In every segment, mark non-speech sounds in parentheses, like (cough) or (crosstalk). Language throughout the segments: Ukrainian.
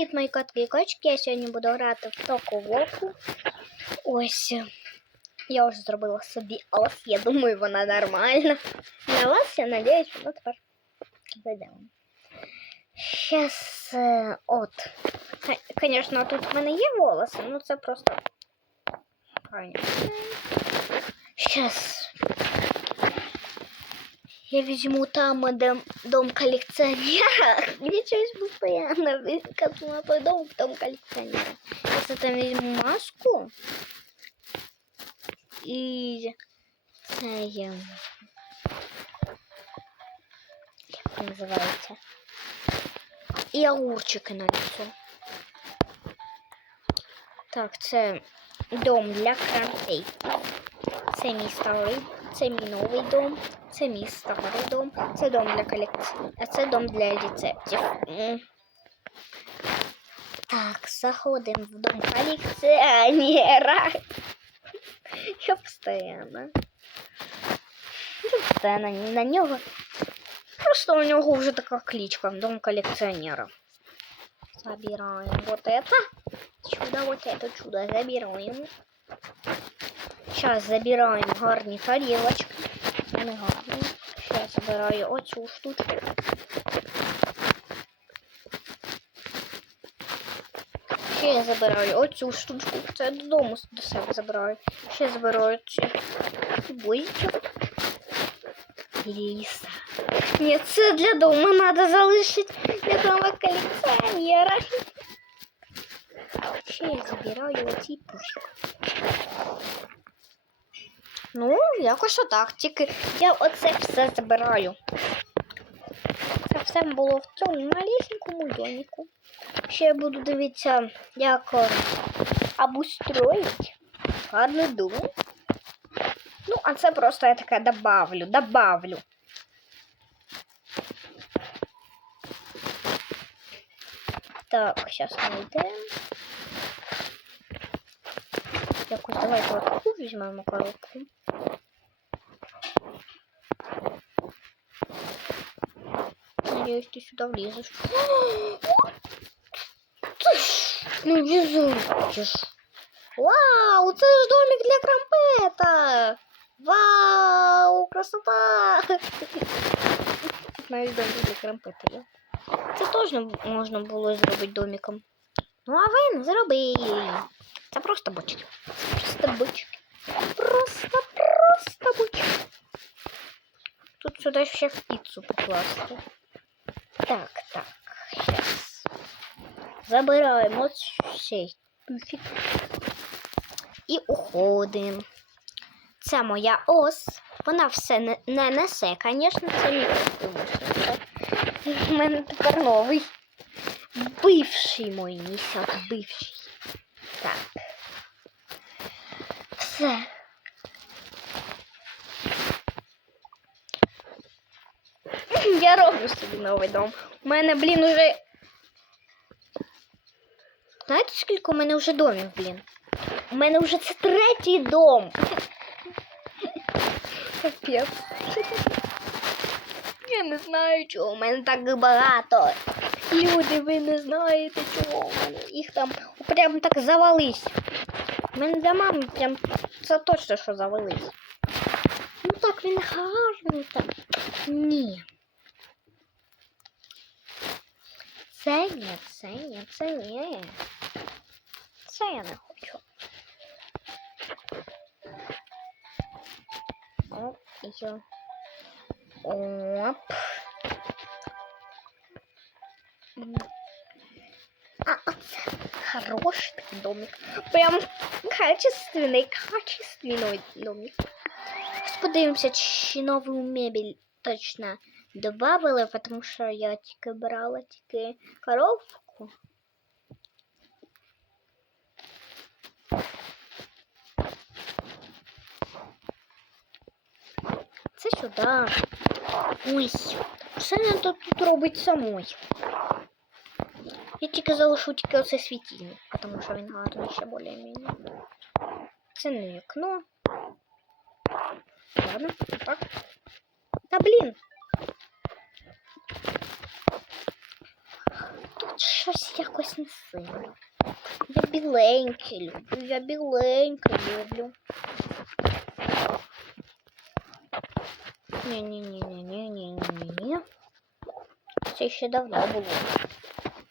Привіт, мої котки і кочки. Я сьогодні буду грати в току воку. Ось. Я вже зробила собі ос. Я думаю, вона нормальна. На вас, я надіюсь, вона тепер зайде. Щас, е, от. Звісно, тут в мене є волоси, ну це просто. Понятно. Щас. Я возьму там дом, дом коллекционера, (laughs) где чуть постоянно капнула по дому в дом коллекционера. Если там возьму маску и це є. Як це називається? І огурчики на лицо. Так, це дом для крамтей. Це мій старий, це мій новий дом, це мій старий дом, це дом для колекції, а це дом для рецептів. М. Так, заходимо в дом колекціонера. (laughs) Я постоянно. Я постоянно на нього. Просто у нього вже така кличка дом колекціонера. Забираем вот это чудо, вот это чудо забираем. Сейчас забираем гарні тарілочки. Вони гарні. Сейчас забираю оцю штучку. Ще я забираю оцю штучку. Це додому до себе забираю. Ще забираю цю бульчик. Ліса. Ні, це для дому треба залишити для дома колекціонера. Ще я забираю оці пушки. Ну, якось отак. Тільки я оце все забираю. Це все було в цьому малесенькому доміку. Ще я буду дивитися, як е, обустроїть гарний дом. Ну, а це просто я таке добавлю, добавлю. Так, зараз ми йдемо. Якось давайте от таку візьмемо коробку. Надеюсь, ты сюда влезешь. (gasps) Ты ж не влезаешь. Вау, це ж домик для крампета. Вау, красота. (laughs) Навіть домик для крампета є. Це теж можна було зробити домиком. Ну, а ви не Це просто бочки. Просто бочки. Просто, просто бочки. Тут сюди ще в піцу покласти. Так, так, сейчас. Забираємо цей пуфік. І уходимо. Це моя ос. Вона все не, не несе, звісно, це мій. У мене тепер новий. Бивший мой несет, бивший. Так. Все. (clears throat) Я роблю собі новий дом. У мене, блін, уже. Знаєте, скільки у мене вже домів, блін? У мене вже це третій дом. (laughs) Капець. (laughs) Я не знаю, чого у мене так багато. Люди, ви не знаєте, чого мене. Їх там прям так завались. У мене мами прям це точно, що завались. Ну так він гарний там. Ні. Це ні, це ні, це ні. Це я не хочу. Оп, йо. Оп. А, оце хороший такий домик. Прям качественний, качественний домик. Подивимося, чи нову мебель точно добавили, потому що я тільки брала тільки коровку. Це сюди. Ой, все треба тут робити самой. Я тільки залишу тільки оце світильник, тому що він гарний ще більш-менш. Це не вікно. Ладно, так. Та блін. Тут щось якось не сильно. Я біленьке люблю, я біленьке люблю. Ні-ні-ні-ні-ні-ні-ні-ні. Це ще давно було.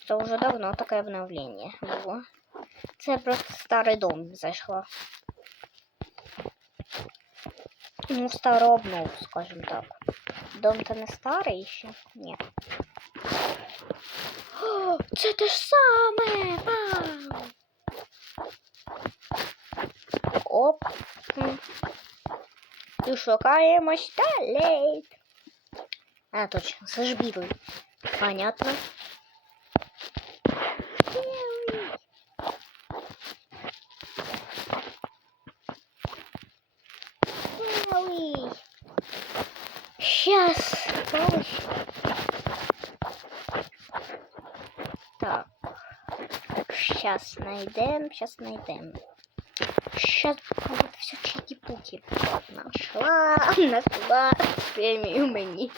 Це вже давно таке обновлення було. Це просто старий дом зайшла. Ну, стару обнову, скажімо так. Дом-то не старий ще? Ні. (gasps) О, це те ж саме! Вау! Оп. М. І шукаємось далі. А, точно, це ж білий. Понятно. Сейчас найдем, сейчас найдем. Сейчас вот все чики-пуки. Нашла, нашла премию мені.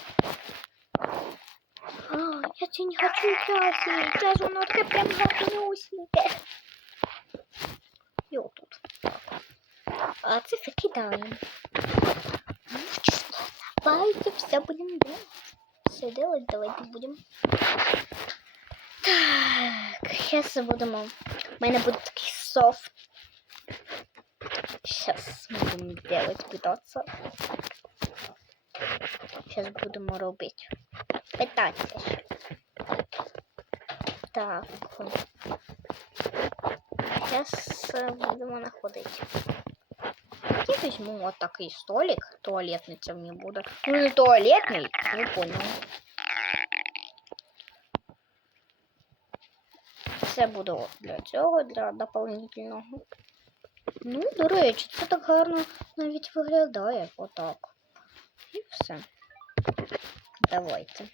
А, я тебе не хочу красить. Це ж воно таке прям гарнюсіньке. І отут. А цифры кидаем. Ну, число. Давайте все будем делать. Все делать давайте будем. Так, Сейчас будемо. У мене буде такий софт. Сейчас будемо делать питаться. Сейчас будемо робити. Питатися. Так. Сейчас будемо знаходити. Я візьму вот такий столик. Туалетний це мені буде. Ну не туалетний, ви поняли. Це буде от для цього, для дополнительного. Ну, до речі, це так гарно навіть виглядає отак. І все. Давайте.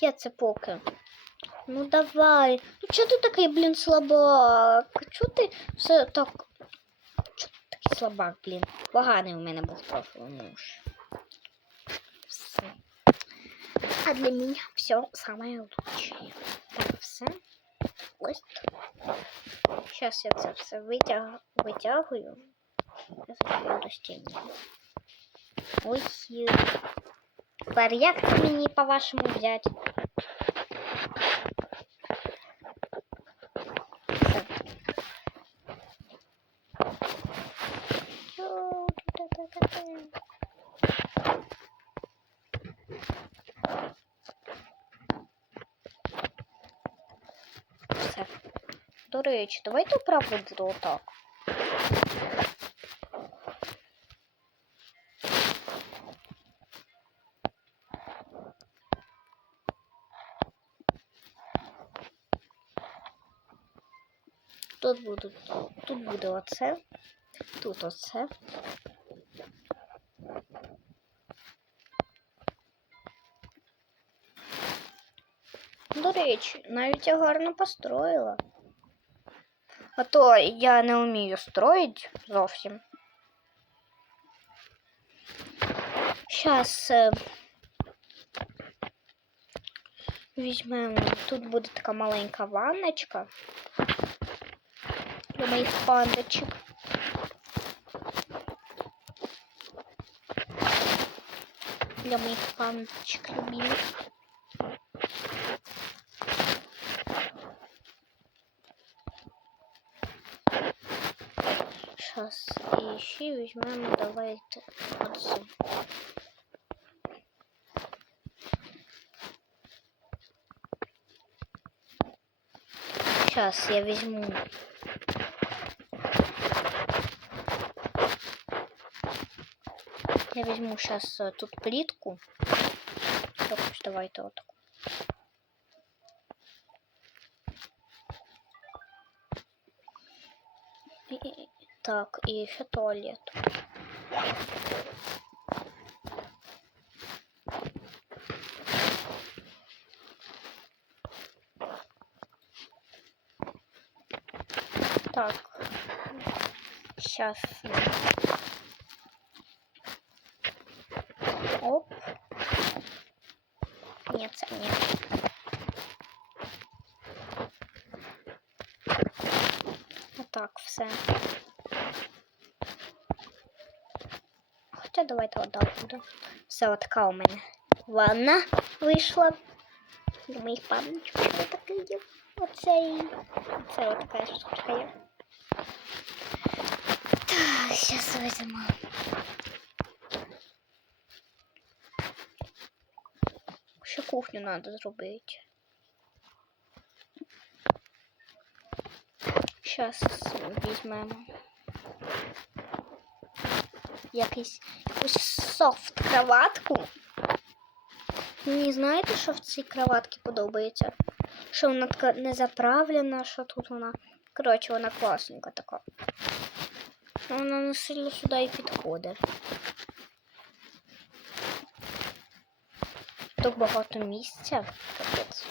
Я це поки. Ну давай. Ну чого ти такий, блін, слабак? Чого ти все так. Чого ти такий слабак, блін? Поганий у мене був профіль муж. Все. А для меня все самое лучшее. Так, все. Ось. Сейчас я це все витяг... витягую. Я до стіни. Ось. Тепер по-вашому взяти? Все. До речі, давайте правда буде отак. Тут буде, тут буде оце, тут оце. До речі, навіть я гарно построїла. А то я не вмію строїть зовсім. Зараз е, візьмемо. Тут буде така маленька ванночка для моїх пандочок. Для моїх пандочок любимых. Сейчас і ще візьмемо давайте оце. Сейчас я возьму. Я возьму сейчас тут плитку. Так, давайте вот Так, и еще туалет. Так, сейчас. Оп. Нет, нет. Так, все. Хоча давайте отак буду. Все, отака у мене ванна вийшла. Для моїх пам'ятників такий є. Оцей. Це от така штучка є. Так, зараз візьмемо. Ще кухню треба зробити. Зараз візьмемо. Якусь софт кроватку. Мені знаєте, що в цій кроватці подобається? Що вона така не заправлена, що тут вона. Коротше, вона класненька така. Вона не сильно сюди і підходить. Так багато місця. Капець.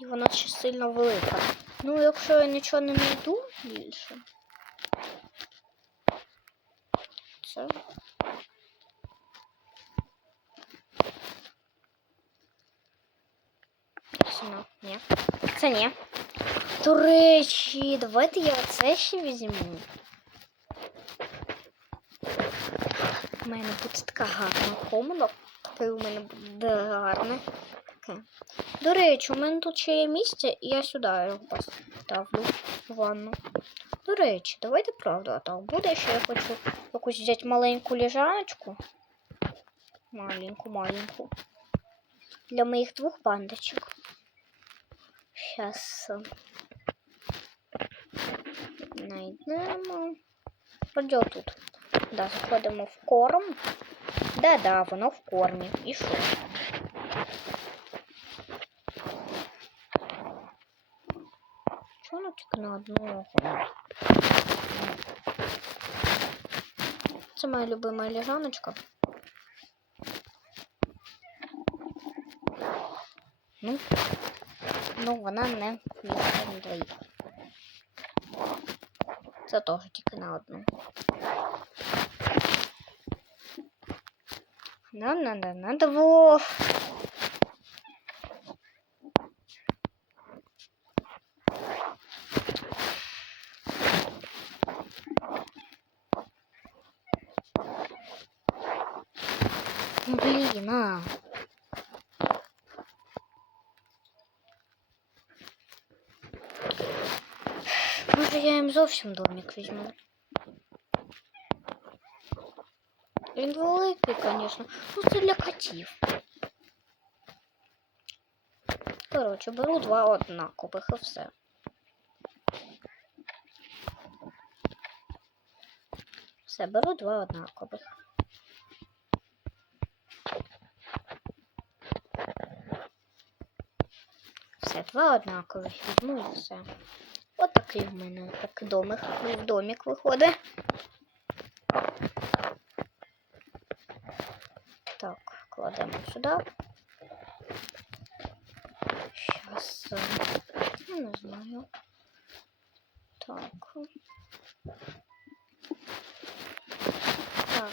І вона ще сильно велика. Ну, якщо я нічого не знайду більше. Це. Це. Ні. Це ні. До речі, давайте я оце ще візьму. У мене буде така гарна комната. Таке у мене буде гарне. Таке. До речі, у мене тут ще є місце, і я сюди його поставлю в ванну. До речі, давайте правда так буде, що я хочу якусь взяти маленьку лежаночку. Маленьку, маленьку. Для моїх двох бандочок. Сейчас найдемо. Поділ тут. Да, заходимо в корм. Да-да, воно в кормі. І що? Чого воно тільки на одну ногу? Це моя любима лежаночка. Ну, ну вона не місце на двоїх. Це теж тільки на одну. На на на на двох. Ну, Блін, а. Може я їм зовсім домик візьму. Він великий, звісно. Ну це для котів. Коротше, беру два однакових і все. Все, беру два однакових. Все, два однакових візьму і все. От такий в мене так домик, в домик виходить. Так, кладемо сюди. Щас. е, Я не знаю. Так. Так.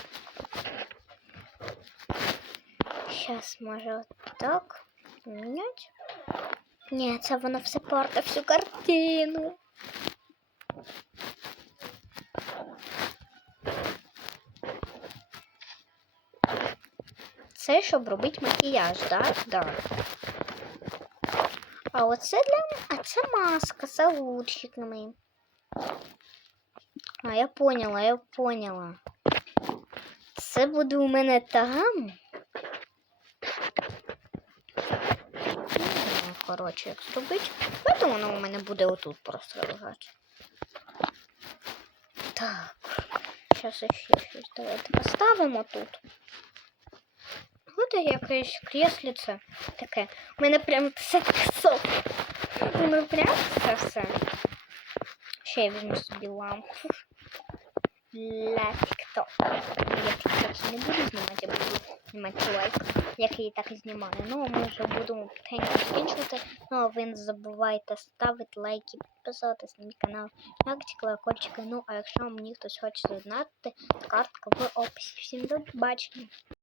Сейчас може так поміняти. Ні, це воно все порта всю картину. Це щоб робити макіяж, так? Да? А оце для. А це маска, салутчик на моїм. А, я поняла, я поняла. Це буде у мене там. Ну, коротше, як зробити. Потім воно у мене буде отут просто лежати. Так. Зараз ще щось давайте поставимо тут. Буде якесь кресліце таке. У мене прям все красово. У мене прям все все. Ще я візьму собі лампу. Для тік-ток. Я тік-ток не буду знімати, я буду знімати лайк, як я і так і знімаю. Ну, ми вже будемо потихеньку закінчувати. Ну, а ви не забувайте ставити лайки, підписуватись на мій канал, м'якті колокольчики. Ну, а якщо мені хтось хоче то картка в описі. Всім до побачення.